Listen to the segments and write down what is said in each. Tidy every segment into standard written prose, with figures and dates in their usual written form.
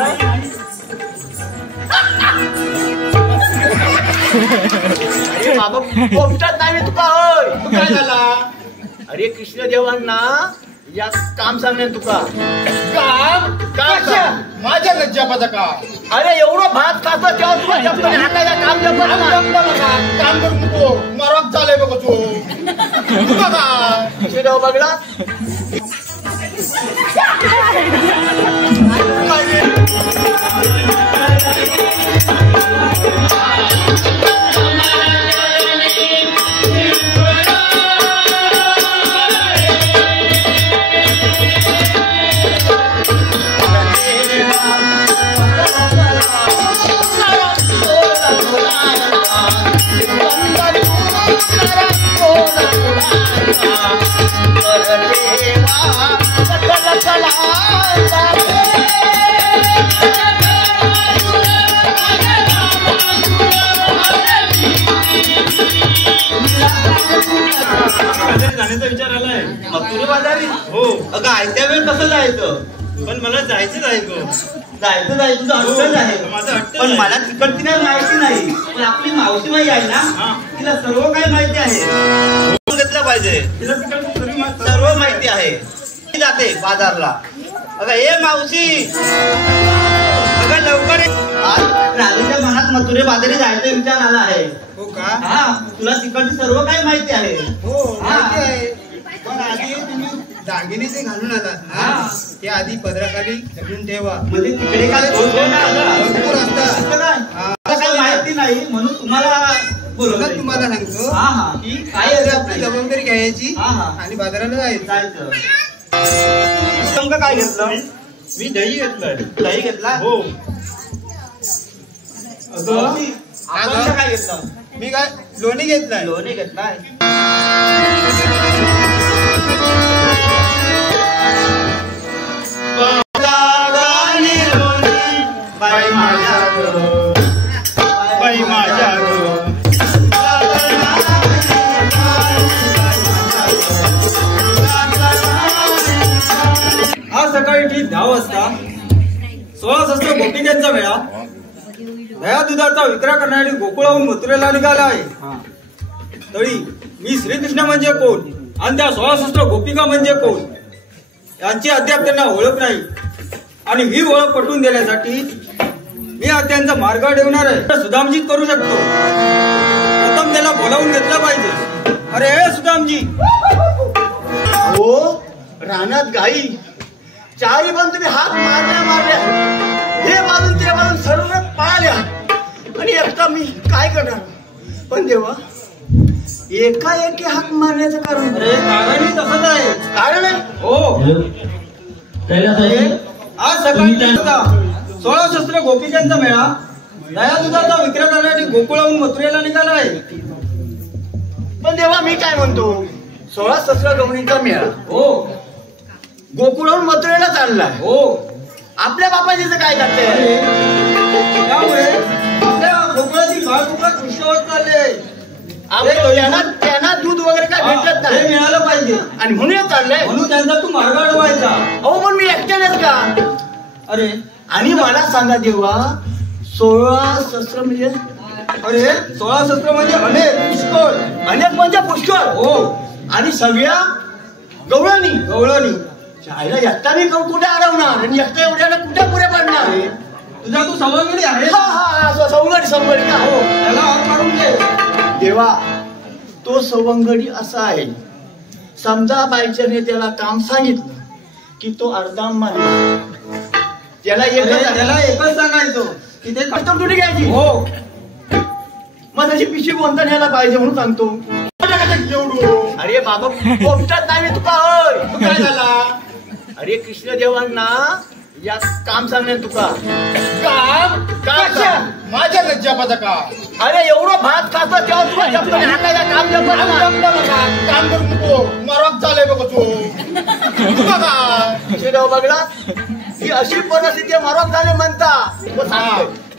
अरे बाबा पोपटात नाही तुका होय. तू काय झाला? अरे कृष्णदेवांना या काम सांगणार तुका. काम काम माझ्या लज्जापाचा का? अरे एवढं भात खातो तेव्हा तुला जपतो हाताला काम जपतो काम करू नको. मरत चालय बघ तू. कृष्णदेव बघला जाण्याचा विचार आलाय. मथुरे बाजारी? हो. अगं आयत्या वेळ कसं जायचं? पण मला जायचं आहे गो. जायचं तुझं हट्टच आहे. माझं हट्ट पण मला तिकडची काही माहिती नाही. पण आपली मावशी बाई आहे ना, तिला सर्व काही माहिती आहे. घेतलं पाहिजे. तिला तिकडे सर्व माहिती आहे. ती जाते बाजारला. अगं हे मावशी अगं लवकर आज राजाच्या मनात मथुरे बाजारी जायचा विचार आला आहे. हो का? हा तुला तिकडची सर्व काही माहिती आहे. हो माहिती आहे. पण आधी तुम्ही दागिने जे घालून आलात ना, ते आधी पदराखाली ठेवून ठेवा. म्हणजे तिकडे काय भरपूर असतात. मला काही माहिती नाही म्हणून तुम्हाला बोलवलं. तुम्हाला सांगतो की काय आपली जबाबदारी घ्यायची आणि बाजाराला जायचं. काय घेतलं? मी दही घेतलंय. दही घेतला? हो. आपण काय घेतलं? मी काय लोणी घेतलाय. लोणी घेतलाय. बाई माझ्या गो, बाई माझ्या गो. आज सकाळी ठीक 10 वाजता 16 शस्त्र गोपिकांचा मेळा दया दुधाचा विक्रय करण्यासाठी गोकुळाहून मथुरेला निघाला आहे. तरी मी श्रीकृष्ण म्हणजे कोण आणि त्या 16 शस्त्र गोपिका म्हणजे कोण यांची अद्याप त्यांना ओळख नाही. आणि ही ओळख पटवून देण्यासाठी मी आज त्यांचा मार्ग ठेवणार आहे. सुदामजीत करू शकतो. प्रथम त्याला बोलावून घेतलं पाहिजे. अरे सुदामजी. हो रानात गाई चारी पण तुम्ही हात मारल्या हे बाजून ते बाजून सर्व पाळल्या आणि एकटा मी काय करणार? पण देवा एकाएकी हात मारण्याचं कारण? अरे कारणही तसंच आहे. कारण आहे? हो. आज सकाळी 16 शस्त्र गोपिकांचा मेळा दया दुधाचा विक्रय करण्यासाठी गोकुळाहून मथुरेला निघाला आहे. पण देवा मी काय म्हणतो 16 शस्त्र गवणीचा मेळा हो गोकुळाहून मथुरेला चाललाय. हो. आपल्या बापाजीचं काय करते? त्यामुळे आपल्या गोकुळाची बाळकुका कृष्ण होत चालले. त्यांना दूध वगैरे काय भेटत हे नाही मिळालं पाहिजे आणि म्हणून चाललंय. म्हणून त्यांचा तू मार्ग अडवायचा. अहो पण मी एकट्यानेच का? अरे आणि मला सांगा देवा 16 शस्त्र म्हणजे? अरे 16 शस्त्र म्हणजे अनेक पुष्कळ. अनेक म्हणजे पुष्कळ. हो. आणि सगळ्या गवळणी गवळणी. शाळेला एकटा मी कुठे अडवणार आणि एकटा एवढ्याला कुठे पुढे पडणार? तुझा तू सवंगडी आहे. सवंगडी का? हो त्याला हात मारून घे. देवा तो सवंगडी असा आहे. समजा बायच्याने त्याला काम सांगितलं की तो अर्धा मानला. त्याला एकच सांगायचो की ते कष्ट कुठे घ्यायची. हो. मग तशी पिशवी कोणता न्यायला पाहिजे म्हणून सांगतो. अरे बाबा पोपटात नाही तुका होय. तू काय झाला? अरे कृष्णदेवांना या काम सांगणार तुका. काम काम माझ्या लज्जापाचा का? अरे एवढं भात खातो तेव्हा तुला जपतो हाताला काम जपतो काम करू नको. मरत चालय बघ तू. कृष्णदेव बघला ही अशी परिस्थिती मारक झाले म्हणता.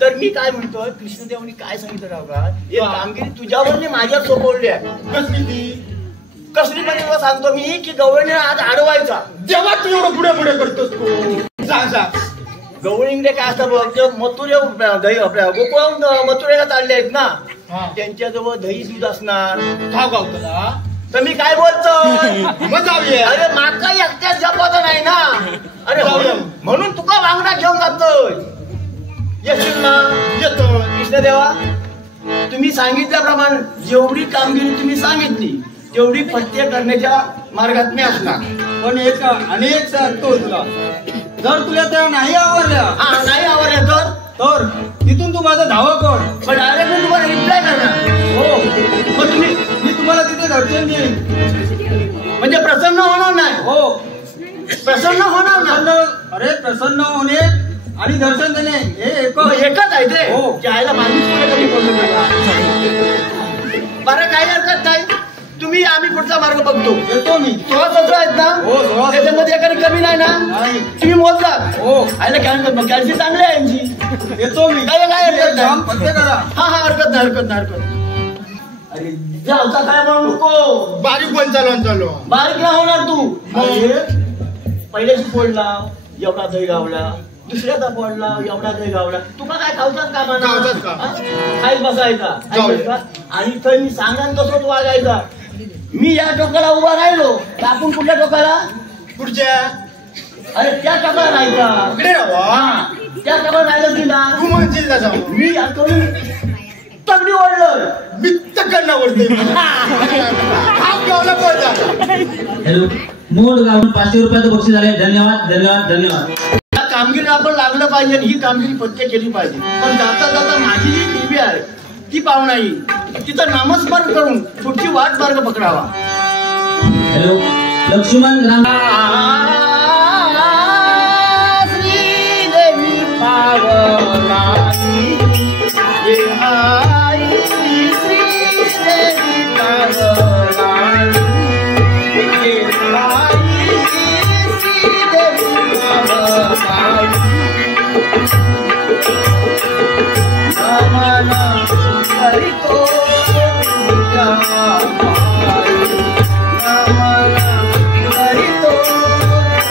तर मी काय म्हणतोय कृष्णदेवानी काय सांगितलं राव का? हे कामगिरी तुझ्यावर माझ्या सोपवली आहे. कसली ती? कसली म्हणजे तुला सांगतो मी की गवळणी आज अडवायचा. जेव्हा तू एवढं पुढे पुढे करतोस तू जा जा गवळींकडे काय असतं बघ, ते मथुरे दही आपल्या गोकुळाहून मथुरेला चालले आहेत ना, त्यांच्याजवळ दही दूध असणार. तर मी काय बोलतो, अरे माका एकट्याच जपायचं नाही ना. अरे म्हणून तुका वांगडा घेऊन जातोय. येशील ना? येतो. कृष्णदेवा, तुम्ही सांगितल्याप्रमाणे जेवढी कामगिरी तुम्ही सांगितली तेवढी पथ्य करण्याच्या मार्गात मी असणार. पण एक अनेक सांगतो तुला, जर तुला त्या नाही आवडल्या, नाही आवडल्या तर तिथून तू माझा धावा कर. पण डायरेक्ट मी तुम्हाला रिप्लाय करणार. हो, मग मी तुम्हाला तिथे दर्शन देईन. म्हणजे प्रसन्न होणार नाही? हो, प्रसन्न होणार ना. अरे प्रसन्न होणे आणि दर्शन देणे हे एकच आहे ते. हो, जायला माणूस कुठे कमी बोललो बरं, काही हरकत नाही. तुम्ही आम्ही पुढचा मार्ग बघतो. येतो मी. 16-17 आहेत ना? हो, 16. त्याच्यामध्ये एखादी कमी नाही ना? नाही. तुम्ही मोजला? हो. आयला कॅल्सी चांगली आहे यांची. येतो मी. काय हरकत नाही. पत्ते करा. हा हरकत नाही, हरकत नाही, हरकत. अरे जाऊचा काय म्हणू नको. बारीक पण चालू बारीक ना होणार तू. पहिल्याची फोडला एवढा दही गावला, दुसऱ्याचा फोडला एवढा दही गावला. तुला काय खावचाच का म्हणा, खायला बसायचा. आणि तर मी सांगा कसं वागायचा. मी या टोकाला उभा राहिलो तर आपण कुठल्या टोकाला? पुढच्या. अरे त्या टोकाला राहायचा. इकडे राहा. त्या टोकाला राहिलं की ना, तू म्हणशील तसा मी करून तगडी ओढलं. मी तकडनं ओढते. हॅलो, मूळ गावून 500 रुपयाचं बक्षीस झाले. धन्यवाद धन्यवाद धन्यवाद. या कामगिरीला आपण लागलं पाहिजे, ही कामगिरी पथ्य केली पाहिजे. पण जाता जाता माझी जी टीव्ही आहे ती पाहुणा येईल, तिचं नामस्मरण करून पुढची वाट मार्ग पकडावा. हॅलो, लक्ष्मण राम. श्रीदेवी पावनाई, आई श्रीदेवी पावनाई, आई श्रीदेवी पावनाई. नमन करितो तुझ्या माई, नमन करितो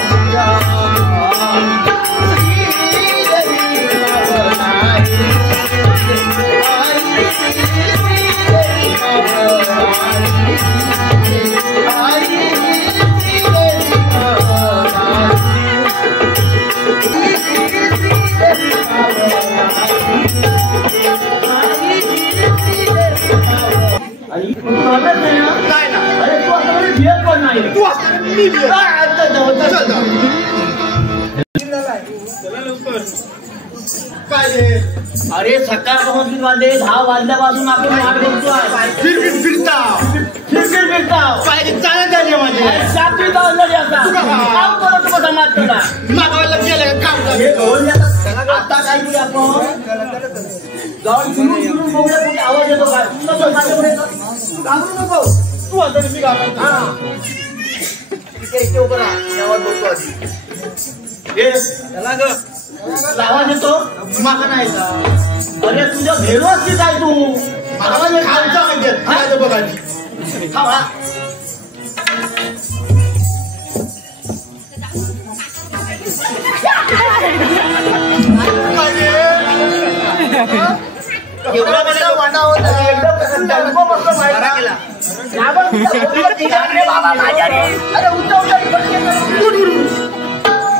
तुझ्या माई. श्रीदेवी पावनाई, आई श्रीदेवी पावनाई, आई श्रीदेवी पावनाई. आणि तू मागत नाही ना? काय ना? अरे तू आता म्हणजे भियत पण नाही. तू असताना मी बी आहे. काय आता जाऊ, चल, चल. चला लवकर. काय रे? अरे सकाळपासून वाजले 10 वाजल्यापासून आपण वाट बघतोय. फिरता फिरता पायरी चालत आली माझी. सातवी वाजली आता. काम करत होतो समाज तुला. मागायला गेलं काम हे घेऊन जातात. आता काय केलं आपण? जाऊन फिरून बघूया कुठे आवाज येतो काय. कसं माझ्याकडे घाबरू नको. तू आता मी गावात. हा, इथे उभं राहा. यावर बघतो आधी. हे त्याला ग आवाज येतो. मागा नाही का? अरे तुझ्या भेलो असती काय तू? आवाज येतो. खालचा म्हणजे खायचं बघा. थांबा. एवढा मोठा वाटा होता. एकदम डंको बसलो माहिती केला. अरे उठव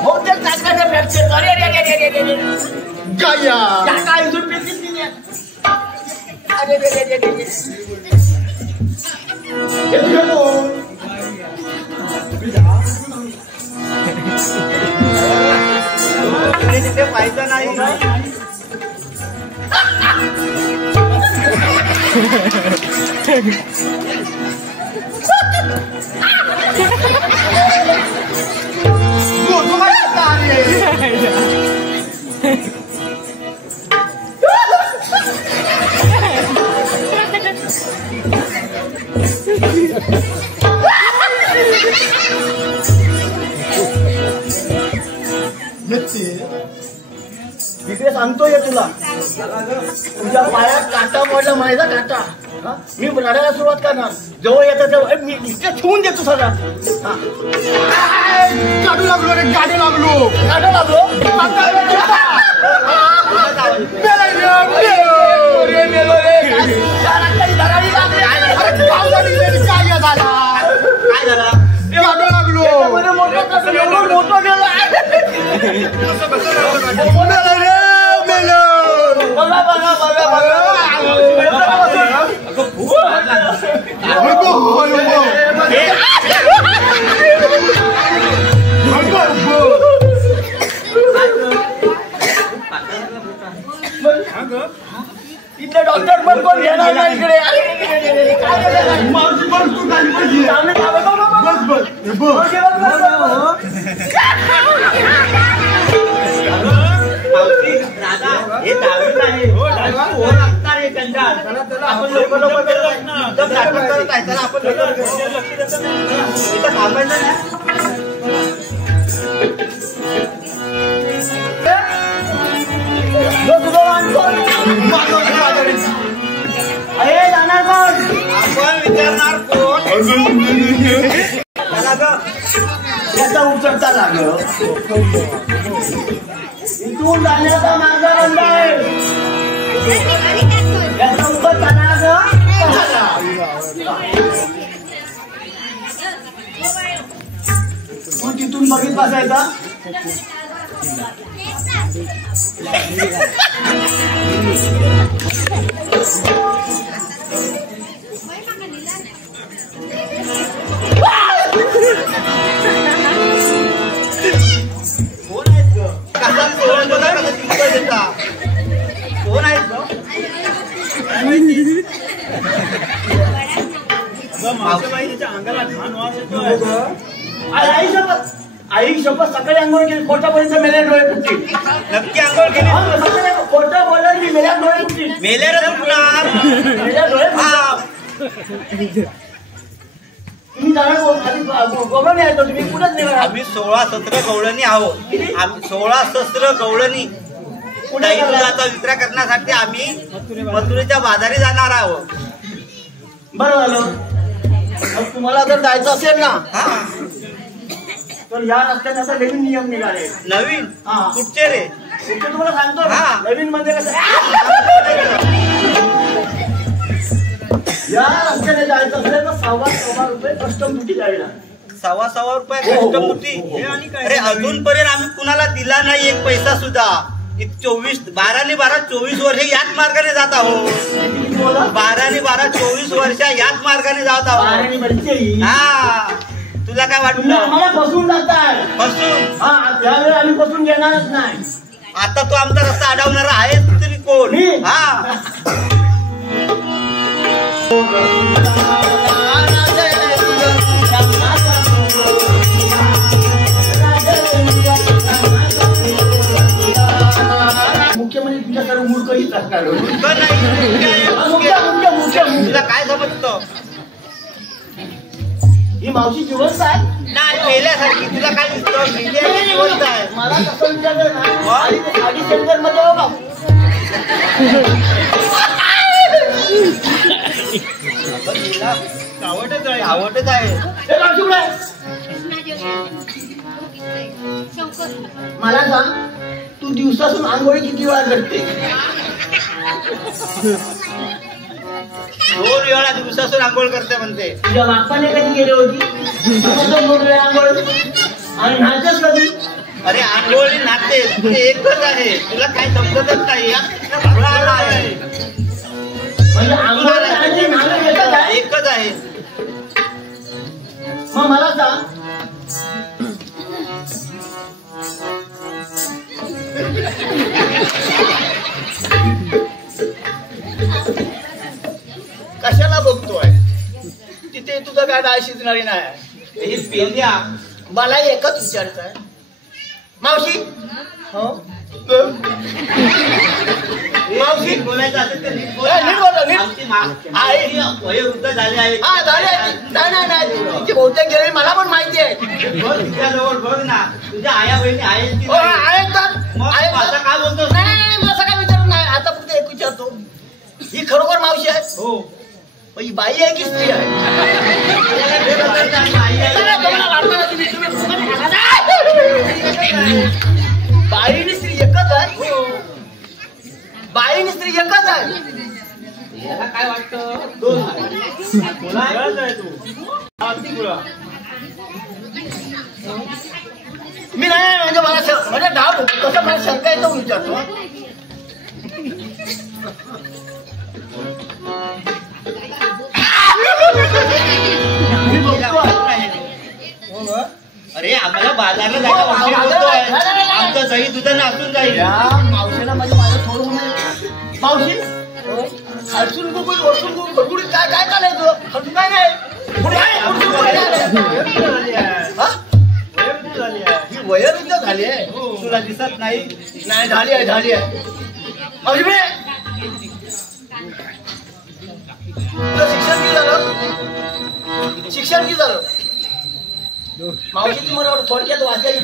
बहुतेक चाकाच्या फ्रॅक्चर. अरे रे रे रे रे रे. गाया चाका इथून पेटीत तिने. अरे रे रे रे रे. हे तुझं कोण? तिथे पाहिजे नाही. इकडे सांगतोय तुला, तुझ्या पायात काटा पडला माझा काटा. हा? मी रडायला सुरुवात करणार. जवळ येतं तेव्हा मी इथे ठेवून देतो सगळा. काढू लागलो रे, काढू लागलो. काढा लागलो. मेलो रे. काय झाला? काय झाला? काढू लागलो. त्याच्यामध्ये मोठं कसं एवढं मोठं गेलं. मेलो रे, मेलो. बघा बघा बघा बघा. इथे डॉक्टर पण कोण घेणार नाही इकडे. मावशी बस तू खाली बस. हे दहावीत आहे. फोन असणार आहे कंटाळ. आपण लोक एकदम नाटक करत आहे. त्याला आपण इथं थांबायचं ना. अरे जाणार कोण? आपण विचारणार कोण? त्याचा उचलता लागलं. इथून जाण्याचा मार्ग बंद आहे. याचा उचल तू तिथून बघित बसायचा. कोण आहेत आई शपथ सकाळी आंघोळ केली. खोटापर्यंत मेल्या डोळे फुटतील. नक्की आंघोळ केली. खोटं बोललं की मेल्या डोळे फुटतील. मेलेर मेल्या डोळे फुटतील. तुम्ही जाणार गवळणी आहे. तुम्ही कुठंच निघणार. आम्ही 16 शस्त्र गवळणी आहोत. आम्ही 16 शस्त्र गवळणी दही दुधाचा विक्री करण्यासाठी आम्ही मथुरेच्या बाजारी जाणार आहोत. बरं झालं. मग तुम्हाला जर जायचं असेल ना तर या रस्त्याने आता नवीन नियम निघाले. नवीन हा. कुठचे रे? ते तुम्हाला सांगतो. हा. नवीन म्हणजे कसं या रस्त्याने जायचं असेल तर 1,000 रुपये कस्टम ड्युटी द्यावी लागेल. 1,000 रुपये कस्टम ड्युटी. अरे अजूनपर्यंत आम्ही कुणाला दिला नाही एक पैसा सुद्धा. 12 आणि 12 24 वर्ष याच मार्गाने जात आहोत. 12 आणि 12 24 वर्ष याच मार्गाने जात आहोत. हा तुला काय वाटलं? आम्हाला फसून जाताय. फसून? हा त्यावेळी आम्ही फसून घेणारच नाही. आता तो आमचा रस्ता अडवणारा आहेस तरी कोण? हा मुख्य म्हणजे तुमच्या सर्व मूर्खहीच असणार. तुला काय समजतं? ही मावशी जिवंत आहे. नाही मेल्यासारखी. तुला काय दिसतं? जिवंत आहे. मला कसं विचारलं ना साडी सेंटर मध्ये बघा. आवडत आहे. मला सांग तू दिवसातून आंघोळी किती वेळा करते? 2 वेळा दिवसासून आंघोळ करते म्हणते. तुझ्या बापाने कधी केली होती? 2 वेळा आंघोळ. आणि नाचच कधी? अरे आंघोळी नाते ते एकच आहे. तुला काय समजतच नाही. म्हणजे आंघोळ आणि नाणं एकच आहे. एकच आहे. मग मला सांग कशाला बघतोय? तिथे तुझं काय डाळ शिजणारी नाही. हे पेंद्या मला एकच विचारायचं आहे मावशी. हो मावशी बोलायचं असेल तर नीट बोला. नीट बोला, नीट. आमची आई वयोवृद्ध झाली आहे. हा झाले. नाही तिची बहुतेक गेली मला पण माहिती आहे. बघ तिच्याजवळ बघ ना. तुझ्या आया बहिणी आहेत की हो, आहेत तर. मग आहेत माझा तर. काय बोलतोस? नाही मला असं काय विचारत नाही. आता फक्त एक विचारतो. ही खरोखर मावशी आहे? हो बाई आहे की स्त्री आहे? बाई आणि स्त्री एकच आहे? बाई आणि स्त्री एकच आहे? याला काय वाटतं? दोन मी नाही म्हणजे मला डाऊट कसं मला शंका येतो विचारतो. अरे आम्हाला बाजारला जायला उशीर होतोय. आमचं दही दुधानं असून जाईल. मावशीला माझं थोडं मावशी हसून गुगुल वसून गुगुल काय काय चालायचं हसून काय नाही वयोवृद्ध झाली आहे. तुला दिसत नाही? नाही झाली आहे झाली आहे. मावशी बे तुझं शिक्षण किती झालं? शिक्षण किती झालं? मावशी ती मला थोडक्यात वाचायला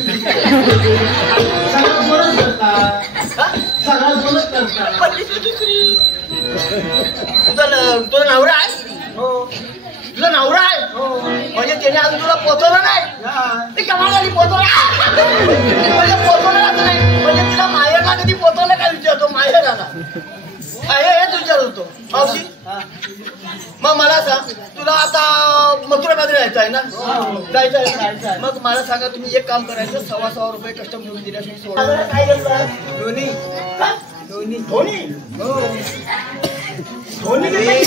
तुझा नवरा आहे? तुझा नवरा आहे म्हणजे त्याने अजून तुला पोचवलं नाही? कमाल पोचवलं म्हणजे पोचवलं नाही म्हणजे तिला माहेरला कधी पोचवलं काय विचारतो? माहेराला हेच विचारतो. मावशी मग मला सांग तुला आता मथुरामध्ये जायचं आहे ना? जायचं आहे. मग मला सांगा तुम्ही एक काम करायचं 1.25 रुपये कस्टम घेऊन दिल्याशिवाय काय घेतलं? धोनी धोनी धोनी धोनी घेतलाय.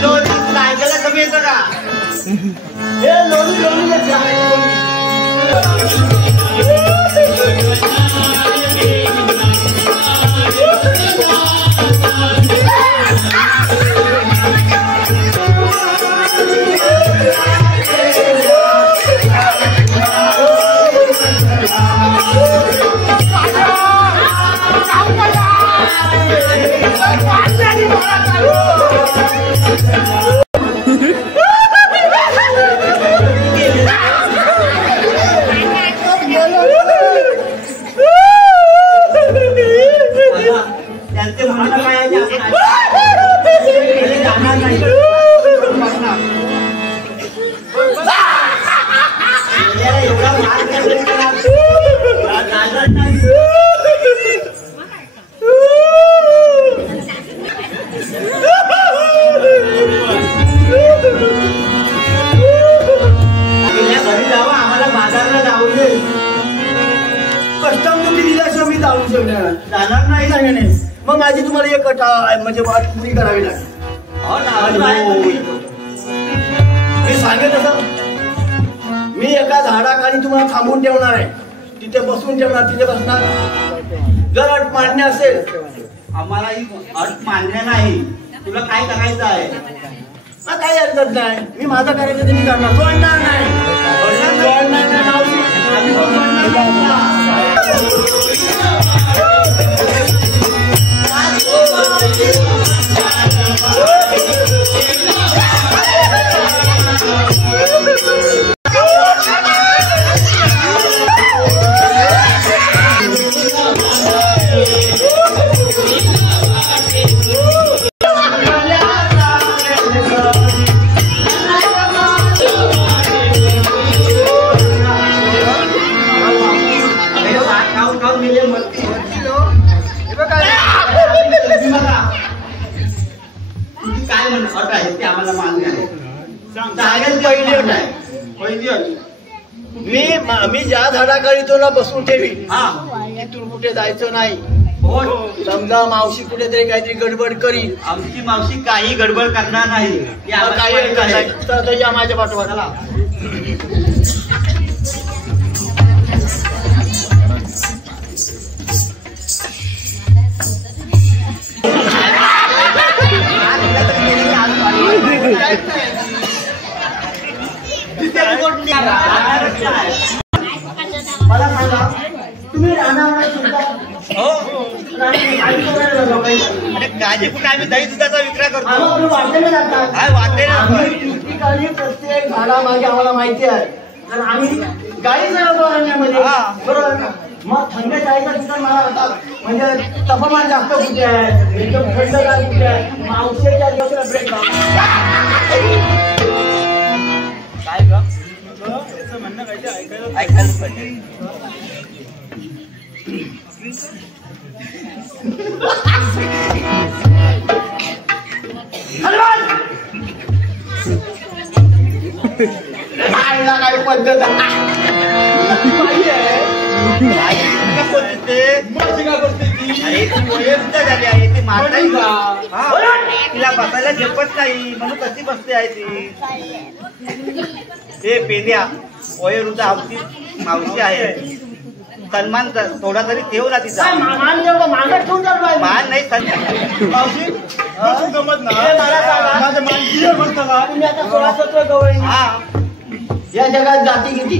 लोणी लायला कमी येतं का? हे लोणी लोणी जाणार नाही सांगणे. मग माझी तुम्हाला एक म्हणजे वाट पुरी करावी लागेल. मी सांगेन तसं मी एका झाडाखाली तुम्हाला थांबून ठेवणार आहे. तिथे बसून ठेवणार. तिथे बसणार. जर अट मान्य असेल आम्हाला ही अट मान्य नाही. तुला काय करायचं आहे? काही हरकत नाही. मी माझा करायचं ते मी करणार. सोडणार नाही. सोडणार नाही मावशी. आम्ही सोडणार नाही. काय म्हणत अट आहे ते आम्हाला मान्य आहे. मी ज्या झाडाखाली तुला बसून ठेवी तिथून कुठे जायचं नाही. समजा मावशी कुठेतरी काहीतरी गडबड करी. आमची मावशी काही गडबड करणार नाही. काही या माझ्या पाठवा. मला सांगा तुम्ही रानावर गाजी कुठे आम्ही दही दुधाचा विक्रय करतो. वाटेने जातात. प्रत्येक झाडामागे आम्हाला माहिती आहे. तर आम्ही गाई चालवतो अरण्यामध्ये. बरोबर ना? मग थंड चायचा ठिकाण मला होता म्हणजे तापमान जास्त कुठे आहे एकदम थंडगार कुठे आहे मावशेच्या दिवसाला ब्रेक काय ग त्याचं म्हणणं काय ते ऐकायला पाहिजे. काही पद्धत तिला बसायला झेपत नाही म्हणून कशी बसते आहे ती. ते पेल्या वयोवृद्ध आवती मावशी आहे सन्मान थोडा तरी ठेव ना तिचा. मान जेवढं मागं ठेवून चालू मान नाही मावशी बसून जमत ना माझं मान क्लिअर म्हणतं का तुम्ही आता 16 गवळी हा या जगात जाती किती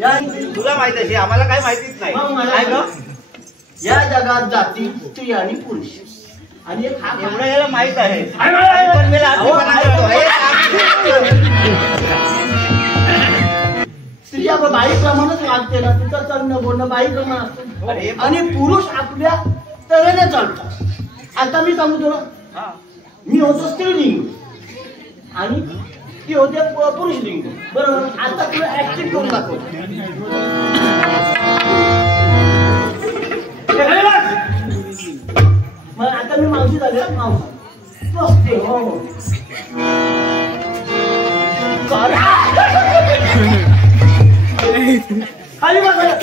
या तुला माहित आहे आम्हाला काय माहितीच नाही. मग मला काय ग या जगात जाती स्त्री आणि पुरुष आणि एक हा एवढं याला माहित आहे आहे. पण मला आठवण करतो. स्त्रिया बाईप्रमाणेच वागते ना तिचं चालणं बोलणं बाईप्रमाण असतं आणि पुरुष आपल्या तऱ्हेने चालतात. आता मी सांगू तुला मी होतो स्त्रीलिंग आणि ती होते पुरुष लिंग बरोबर. आता तुला ऍक्टिंग करून दाखवतो. मग आता मी मावशी झाले ना मावशी हो हो खाली आम्हाला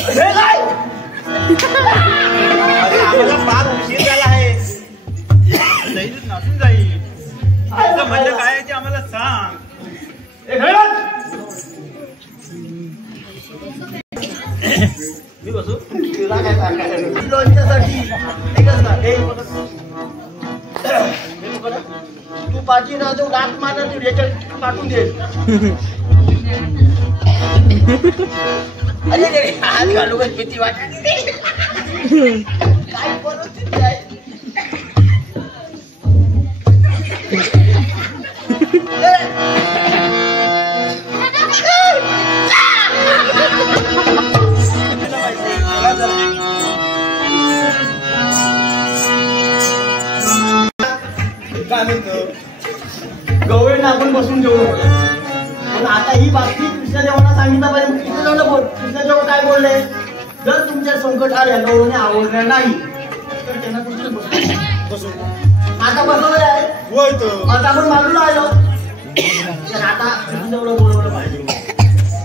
फार उशीर झाला आहे. नाचून जाईल म्हणलं काय ते आम्हाला सांग. मी बसू तुला काय सांगायचं लोणच्यासाठी तू पाठी राहतो डाक मारला तू याच्यात पाठवून दे. अरे रे हात घालू का भीती वाटते काय परिस्थिती आहे. गवळीने आपण बसून जेवढं पण आता ही बातमी कृष्णदेवांना सांगितलं पाहिजे. कृष्णदेव काय बोलले जर तुमच्या संकट आल्या गवळीने आवडणार नाही तर त्यांना तुमच्या आता बसवलं आहे आता आपण बाजूला आलो तर आता कृष्णदेवला बोलवलं पाहिजे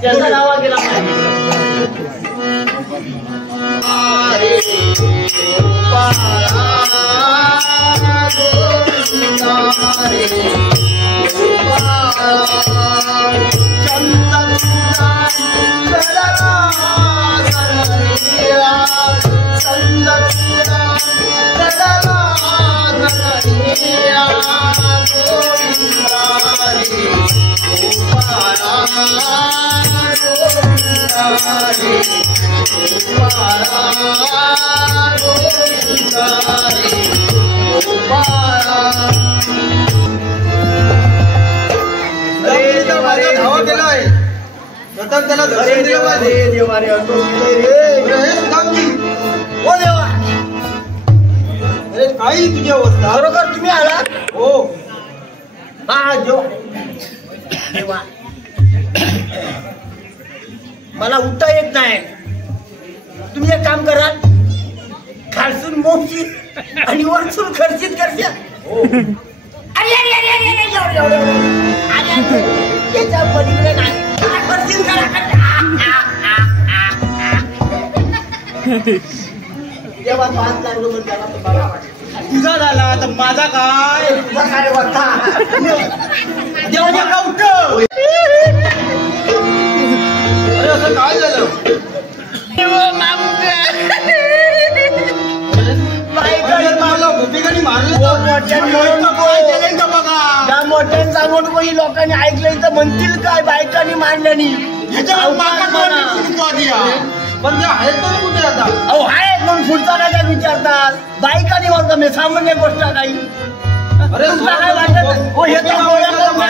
त्याचा दावा केला पाहिजे. धावा केलाय तर त्याला दर्शन दिलं पाहिजे. हो देवा अरे काही तुझी अवस्था बरोबर तुम्ही आला हो. हा देवा मला उठता येत नाही. तुम्ही एक काम करा खालसून मोठी आणि वरसून खर्चित करशा. अरे अरे अरे अरे अरे एवढं अरे त्याच्या पलीकडे नाही खर्चित करा. देवा पाच लागलो पण त्याला तर बघा वाटतं तुझा झाला तर माझा काय तुझा काय वाटता देवाच्या का उठ. अरे असं काय झालं गोपिकांनी मारलं त्या मोठ्याने सांगून कोणी लोकांनी ऐकलं तर म्हणतील काय बायकांनी मारल्यानी. पण ते आहेत तरी कुठे आता. अहो आहेत म्हणून पुढचा काय विचारतात बायकांनी म्हणतो मी सामान्य गोष्ट काही अरे तुमचा काय वाटत हो येतो गोळा करून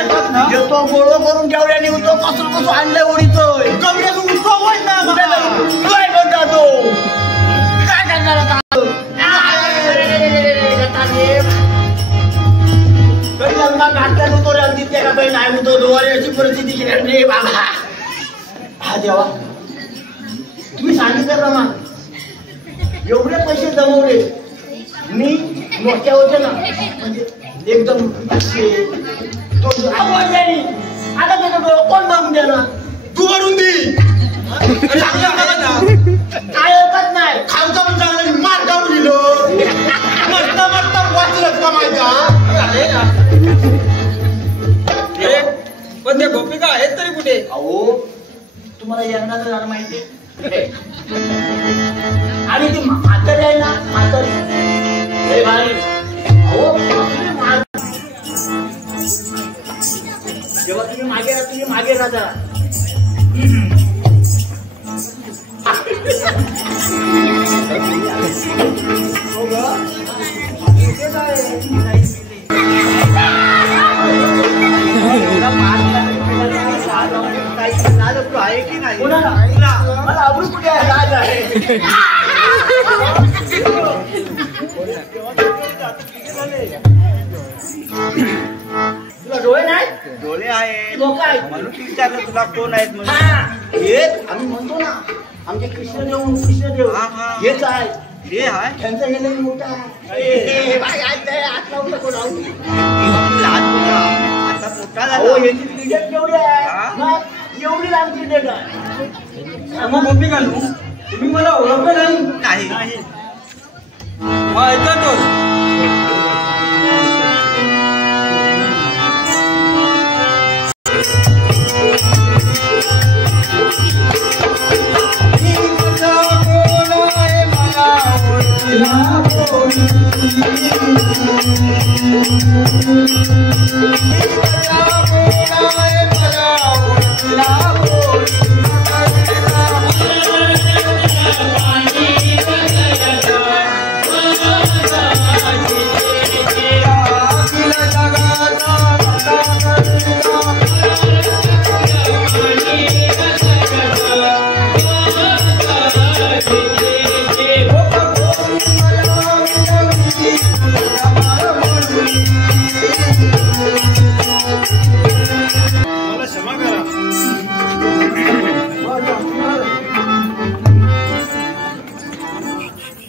येतो गोळा करून जेवढ्याने होतो कसं कसं आणलंय ओढीतोय कमरेचं उत्सव होत नाही काय म्हणता तो काय करणार आता नाटकात होतो रे अगदी त्या काही नाही होतो दोवारी अशी परिस्थिती केली रे बाबा हा देवा तुम्ही सांगितल्याप्रमाणे एवढे पैसे जमवले मी मोठ्या होते ना म्हणजे एकदम आता त्याचं कोण मागून देणार तू वरून दे काय हरकत नाही खालचा पण चांगला मार काढून दिलं मस्त मस्त वाचलं का माहिती पण त्या गोपिका आहेत तरी कुठे? अहो तुम्हाला यंगणाचं झालं माहिती आणि ती म्हातारी आहे ना म्हातारी जेव्हा तुम्ही मागे राहा आहे की नाही मला आवडून कुठे आहे तुला डोळे नाही डोळे आहेत लोक आहेत म्हणून विचारलं तुला कोण आहेत म्हणून हेच आम्ही म्हणतो ना आमचे कृष्णदेव हा, हा. हेच आहे हे आहे त्यांचं हे लई मोठं आहे आत लावू नको लावू लहान होता आता मोठा अहो झाला यांची क्रिकेट केवढी आहे हा? मग एवढी लांब क्रिकेट आहे मग गोपिका तुम्ही मला ओळखलं नाही? नाही मग ऐकतो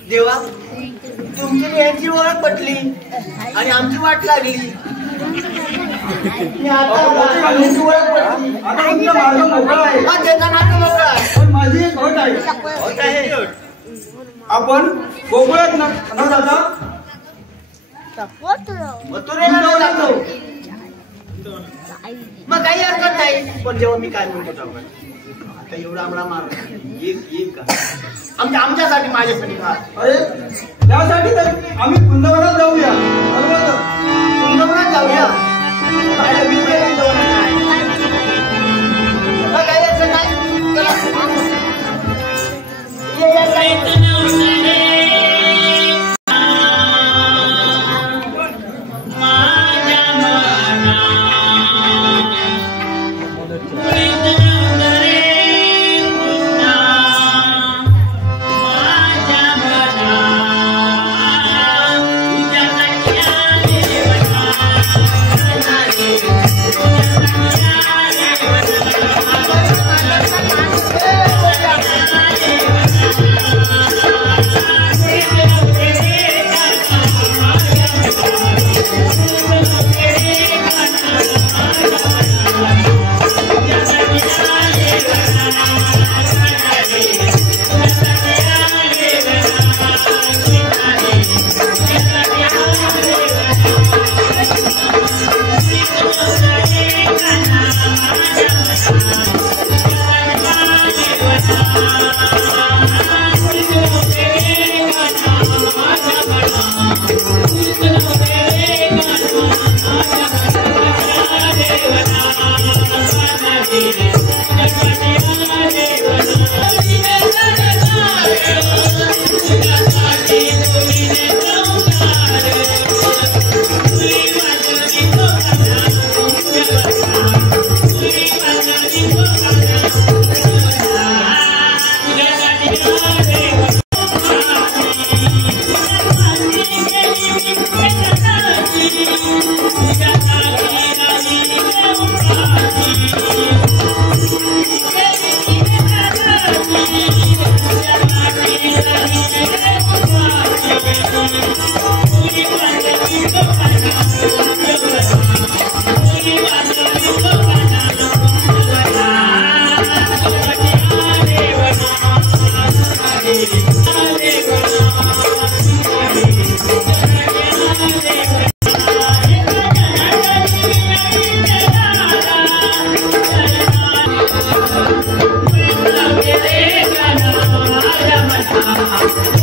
देवा तुमची यांची ओळख पटली आणि आमची वाट लागली यांची ओळख पटली आता तुमचा मार्ग मोकळा आहे हा, त्याचा मार्ग मोकळा आहे. पण माझी एक अट आहे होत आहे. आपण गोकुळात न जाता मथुरेला जाऊ लागतो मग काही हरकत नाही पण जेव्हा मी काय म्हणतो आपण आता एवढा आमला मार्ग एक का आमच्यासाठी माझ्यासाठी का अरे त्यासाठी तर आम्ही कुंदवनात जाऊया बरोबर कुंदवनात जाऊया माझ्या मित्राला जाऊन नाही. मग काही हरकत नाही चला. ये, ये, ये. Thank you.